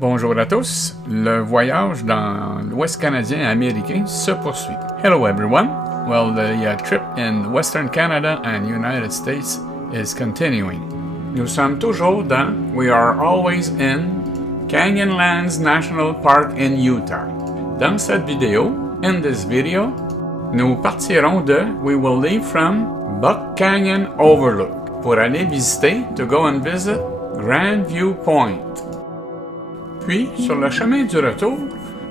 Bonjour à tous, le voyage dans l'Ouest canadien américain se poursuit. Hello everyone, well the trip in Western Canada and United States is continuing. Nous sommes toujours dans, we are always in, Canyonlands National Park in Utah. Dans cette vidéo, in this video, nous partirons de, we will leave from Buck Canyon Overlook pour aller visiter, to go and visit, Grand View Point. Puis, sur le chemin du retour,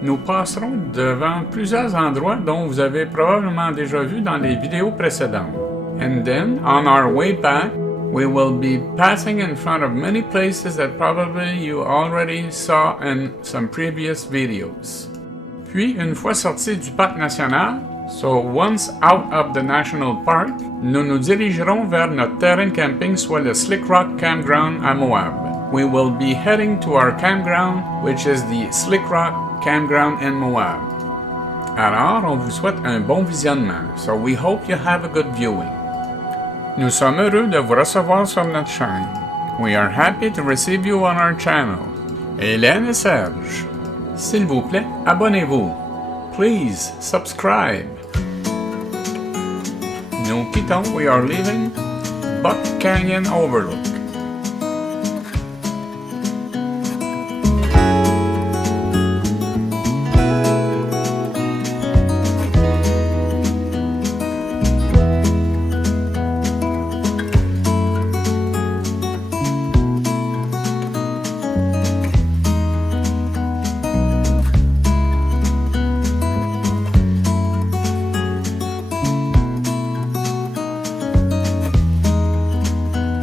nous passerons devant plusieurs endroits dont vous avez probablement déjà vu dans les vidéos précédentes. And then, on our way back, we will be passing in front of many places that probably you already saw in some previous videos. Puis, une fois sortis du parc national, so once out of the national park, nous nous dirigerons vers notre terrain camping, soit le Slick Rock Campground à Moab. We will be heading to our campground, which is the Slick Rock Campground in Moab. Alors, on vous souhaite un bon visionnement, so we hope you have a good viewing. Nous sommes heureux de vous recevoir sur notre chaîne. We are happy to receive you on our channel. Hélène et Serge, s'il vous plaît, abonnez-vous. Please subscribe. Nous quittons, we are leaving Buck Canyon Overlook.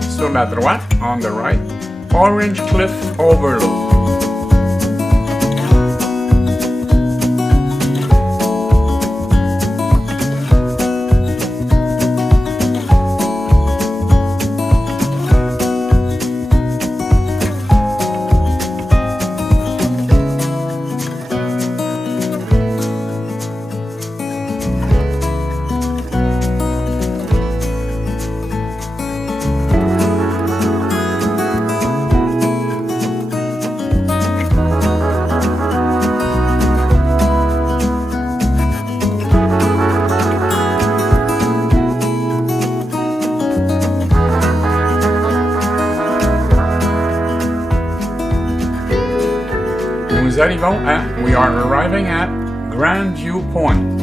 Sur la droite, on the right, Orange Cliff Overlook. Nous arrivons à, we are arriving at Grand View Point.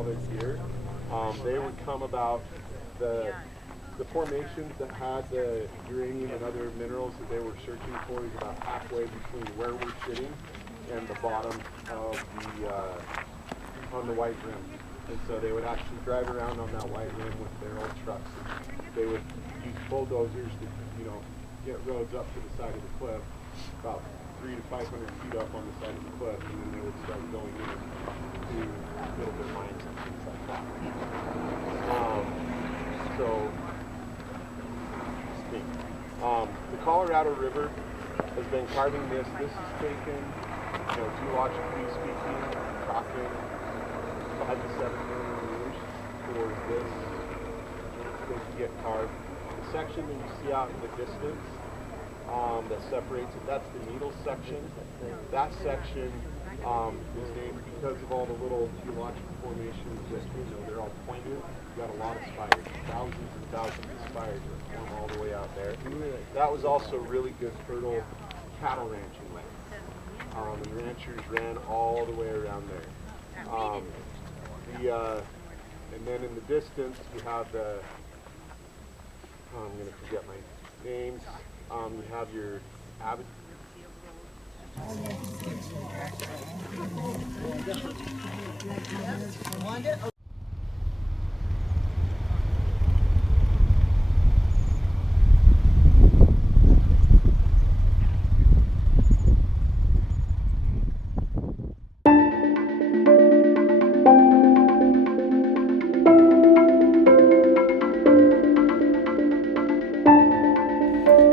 all this gear. They would come about the formations that had the uranium and other minerals that they were searching for is about halfway between where we're sitting and the bottom of on the white rim. And so they would actually drive around on that white rim with their old trucks. They would use bulldozers to, get roads up to the side of the cliff, about 300 to 500 feet up on the side of the cliff, and then they would start going in to build their mines and things like that. The Colorado River has been carving this. This is taken, geologically speaking, talking 5 to 7 million years for this to get carved. The section that you see out in the distance that separates it, that's the needle section. That section is named because of all the little geological formations that, they're all pointed. You've got a lot of spires, thousands and thousands of spires that form all the way out there. That was also really good fertile cattle ranching land. And ranchers ran all the way around there. And then in the distance you have the, I'm going to forget my names, you have your avid.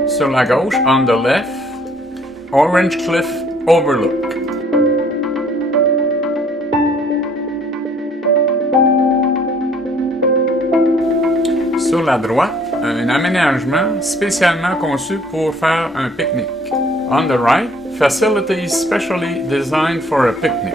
Sur la gauche, on the left, Orange Cliff Overlook. Sur la droite, un aménagement spécialement conçu pour faire un pique-nique. On the right, facilities specially designed for a picnic.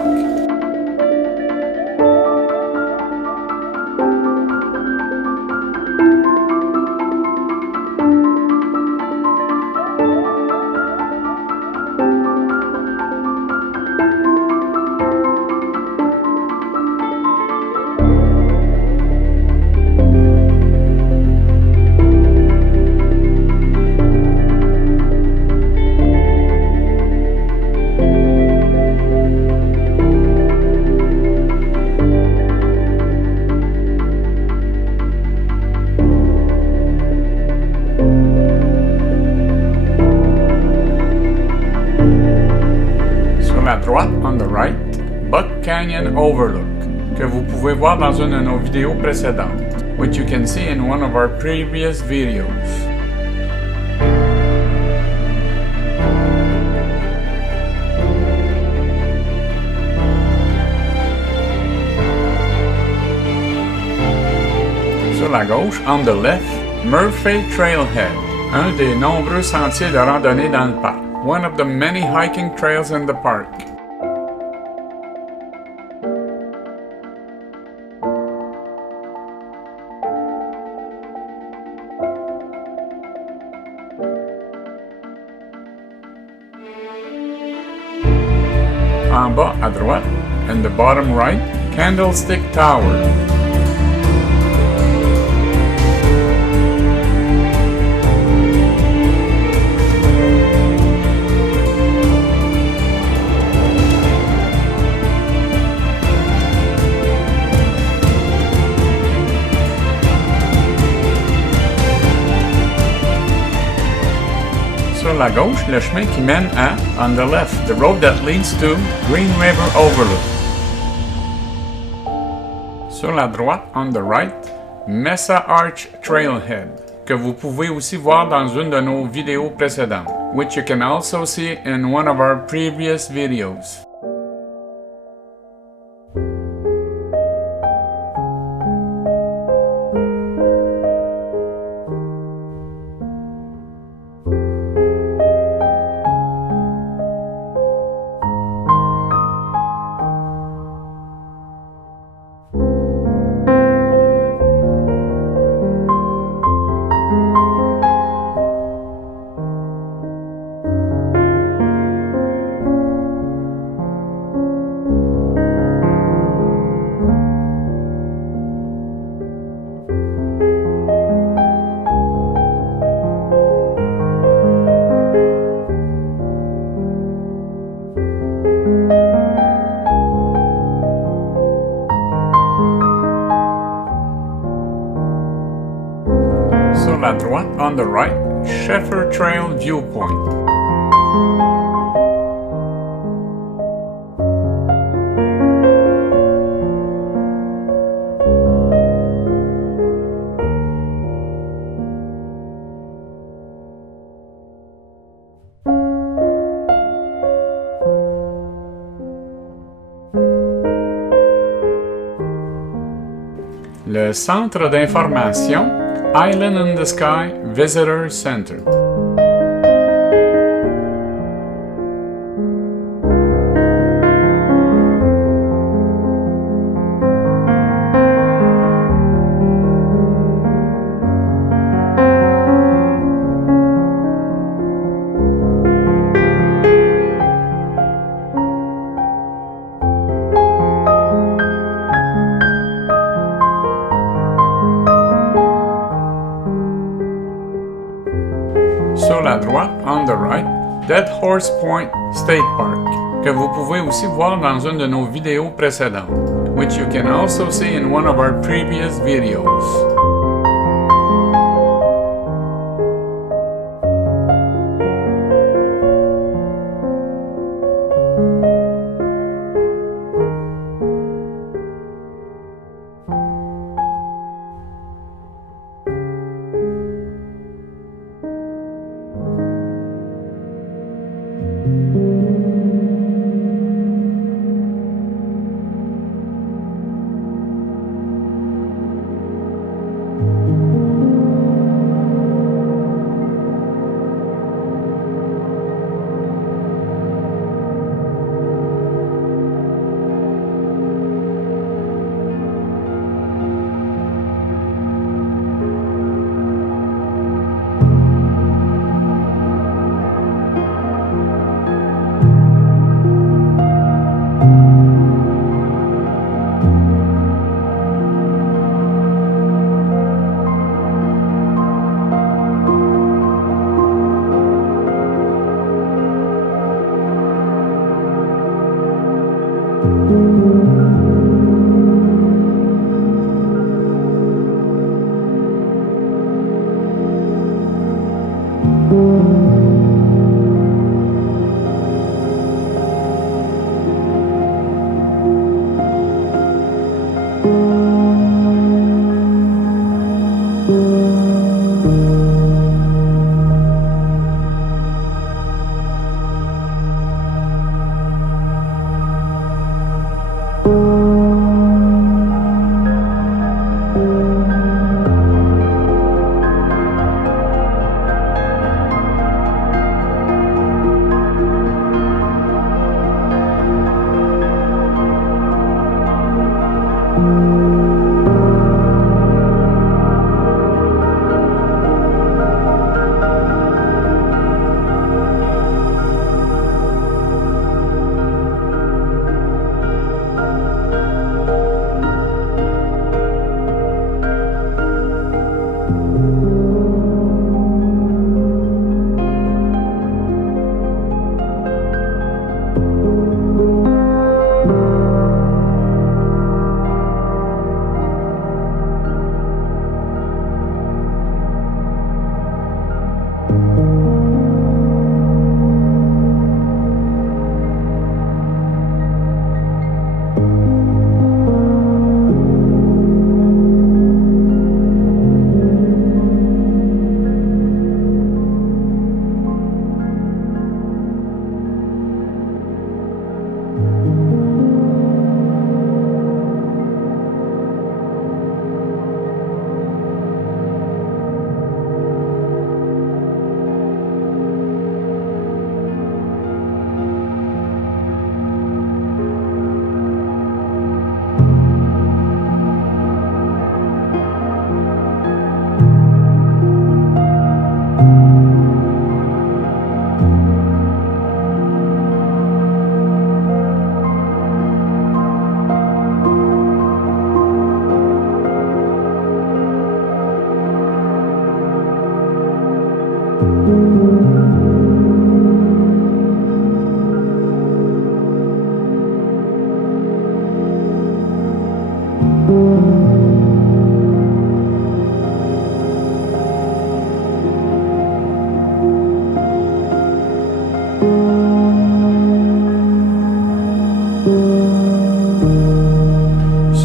Droite, on the right, Buck Canyon Overlook, que vous pouvez voir dans une de nos vidéos précédentes, which you can see in one of our previous videos. Sur la gauche, on the left, Murphy Trailhead, un des nombreux sentiers de randonnée dans le parc, one of the many hiking trails in the park. En bas à droite, in the bottom right, Candlestick Tower. Sur la gauche, le chemin qui mène à, on the left, the road that leads to Green River Overlook. Sur la droite, on the right, Mesa Arch Trailhead, que vous pouvez aussi voir dans une de nos vidéos précédentes, which you can also see in one of our previous videos. la droite, on the right, Sheffer Trail Viewpoint. Le centre d'information Island in the Sky Visitor Center. Sur la droite, on the right, Dead Horse Point State Park, que vous pouvez aussi voir dans une de nos vidéos précédentes, which you can also see in one of our previous videos.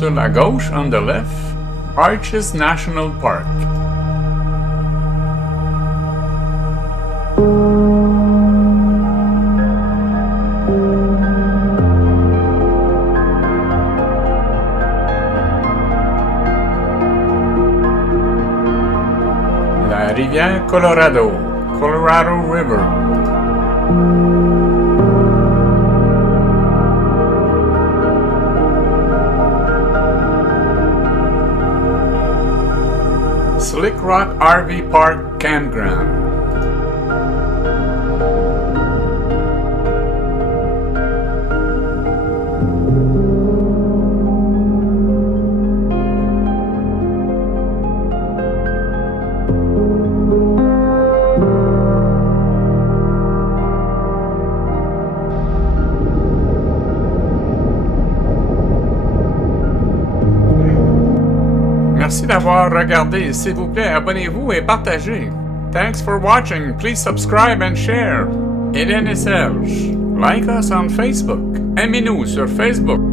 Sur la gauche, on the left, Arches National Park. La rivière Colorado, Colorado River. Slick Rock RV Park Campground. Merci d'avoir regardé. S'il vous plaît, abonnez-vous et partagez. Thanks for watching. Please subscribe and share. Hélène et Serge. Like us on Facebook. Aimez-nous sur Facebook.